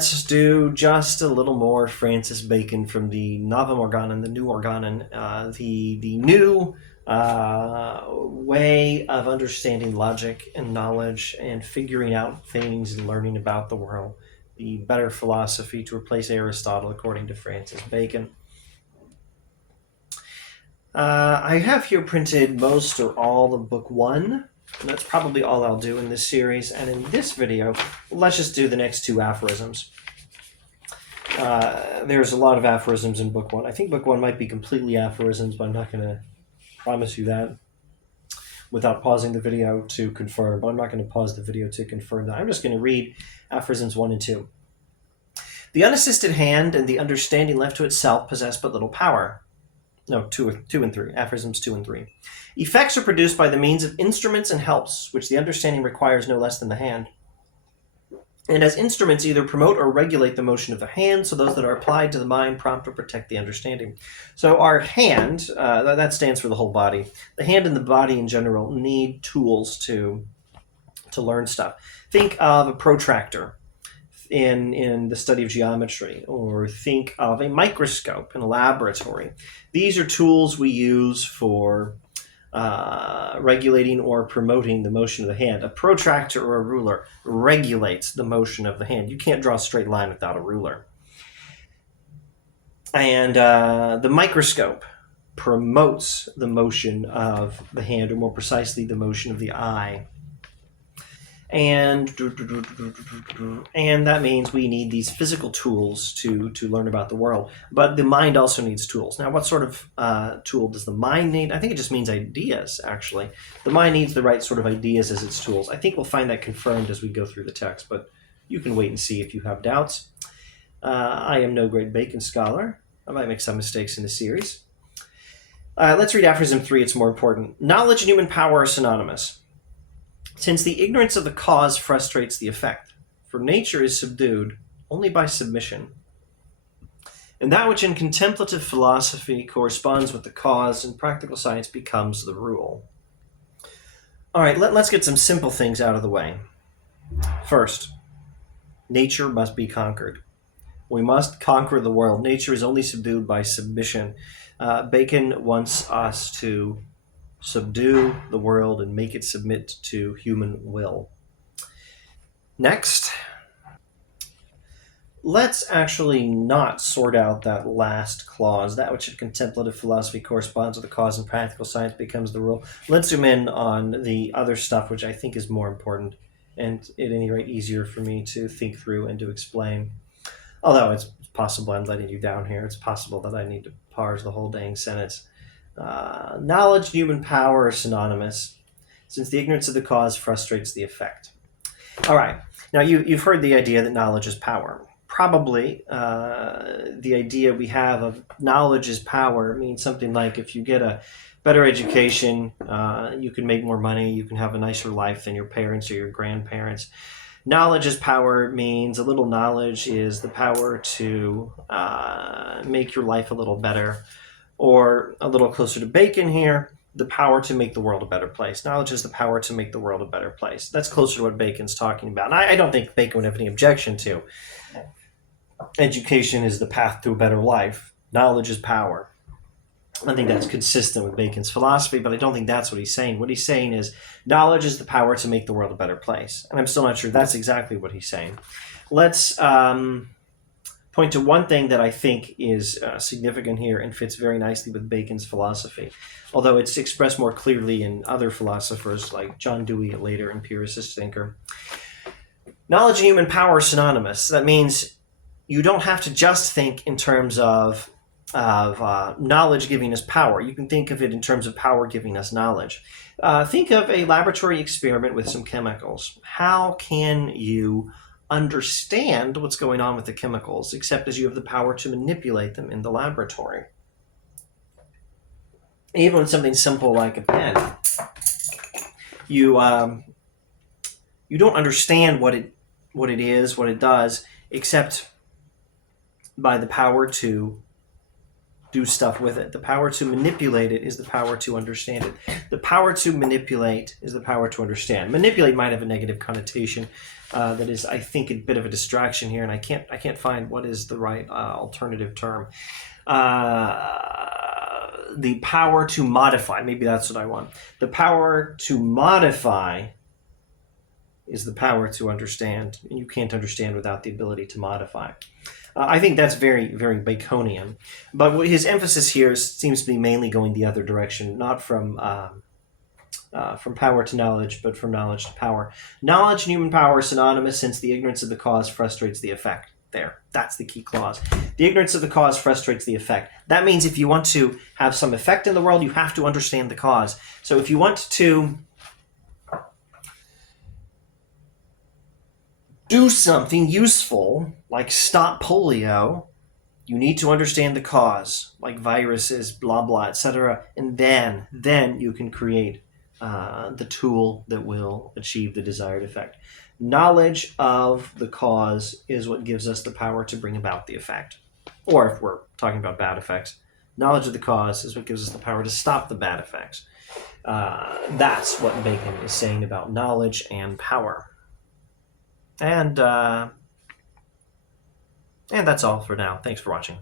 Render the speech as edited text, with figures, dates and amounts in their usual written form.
let's do just a little more Francis Bacon from the Novum Organon, the New Organon, the new way of understanding logic and knowledge and figuring out things and learning about the world. The better philosophy to replace Aristotle, according to Francis Bacon. I have here printed most or all of book one. And that's probably all I'll do in this series. And in this video, let's just do the next two aphorisms. There's a lot of aphorisms in book one. I think book one might be completely aphorisms, but I'm not going to promise you that without pausing the video to confirm. But I'm not going to pause the video to confirm that. I'm just going to read aphorisms 1 and 2. The unassisted hand and the understanding left to itself possess but little power. No, 2 and 3. Aphorisms 2 and 3. Effects are produced by the means of instruments and helps, which the understanding requires no less than the hand. And as instruments either promote or regulate the motion of the hand, so those that are applied to the mind prompt or protect the understanding. So our hand, that stands for the whole body. The hand and the body in general need tools to learn stuff. Think of a protractor in the study of geometry, or think of a microscope in a laboratory. These are tools we use for regulating or promoting the motion of the hand. A protractor or a ruler regulates the motion of the hand. You can't draw a straight line without a ruler. And the microscope promotes the motion of the hand, or more precisely, the motion of the eye. And that means we need these physical tools to learn about the world. But the mind also needs tools. Now, what sort of tool does the mind need? I think it just means ideas, actually. The mind needs the right sort of ideas as its tools. I think we'll find that confirmed as we go through the text, but you can wait and see if you have doubts. I am no great Bacon scholar. I might make some mistakes in the series. Let's read aphorism 3. It's more important. Knowledge and human power are synonymous, since the ignorance of the cause frustrates the effect, for nature is subdued only by submission. And that which in contemplative philosophy corresponds with the cause in practical science becomes the rule. All right, let's get some simple things out of the way. First, nature must be conquered. We must conquer the world. Nature is only subdued by submission. Bacon wants us to subdue the world and make it submit to human will. Next, let's actually not sort out that last clause, that which in contemplative philosophy corresponds with the cause and practical science becomes the rule. Let's zoom in on the other stuff, which I think is more important and at any rate easier for me to think through and to explain. Although it's possible I'm letting you down here. It's possible that I need to parse the whole dang sentence. Knowledge and human power are synonymous, since the ignorance of the cause frustrates the effect. All right. Now, you've heard the idea that knowledge is power. Probably the idea we have of knowledge is power means something like if you get a better education, you can make more money, you can have a nicer life than your parents or your grandparents. Knowledge is power means a little knowledge is the power to make your life a little better. Or a little closer to Bacon here, the power to make the world a better place. Knowledge is the power to make the world a better place. That's closer to what Bacon's talking about. And I don't think Bacon would have any objection to. Education is the path to a better life. Knowledge is power. I think that's consistent with Bacon's philosophy, but I don't think that's what he's saying. What he's saying is knowledge is the power to make the world a better place. And I'm still not sure that's exactly what he's saying. Let's point to one thing that I think is significant here and fits very nicely with Bacon's philosophy, although it's expressed more clearly in other philosophers like John Dewey, a later empiricist thinker. Knowledge and human power are synonymous. That means you don't have to just think in terms of knowledge giving us power. You can think of it in terms of power giving us knowledge. Think of a laboratory experiment with some chemicals. How can you understand what's going on with the chemicals, except as you have the power to manipulate them in the laboratory? Even with something simple like a pen, you don't understand what it is, what it does, except by the power to do stuff with it. The power to manipulate it is the power to understand it. The power to manipulate is the power to understand. Manipulate might have a negative connotation. That is, I think, a bit of a distraction here, and I can't find what is the right alternative term. The power to modify. Maybe that's what I want. The power to modify is the power to understand. And you can't understand without the ability to modify. I think that's very, very Baconian. But his emphasis here seems to be mainly going the other direction, not from power to knowledge, but from knowledge to power. Knowledge and human power are synonymous, since the ignorance of the cause frustrates the effect. There, that's the key clause. The ignorance of the cause frustrates the effect. That means if you want to have some effect in the world, you have to understand the cause. So if you want to do something useful, like stop polio, you need to understand the cause, like viruses, blah, blah, etc. And then you can create the tool that will achieve the desired effect. Knowledge of the cause is what gives us the power to bring about the effect. Or if we're talking about bad effects, knowledge of the cause is what gives us the power to stop the bad effects. That's what Bacon is saying about knowledge and power. And that's all for now. Thanks for watching.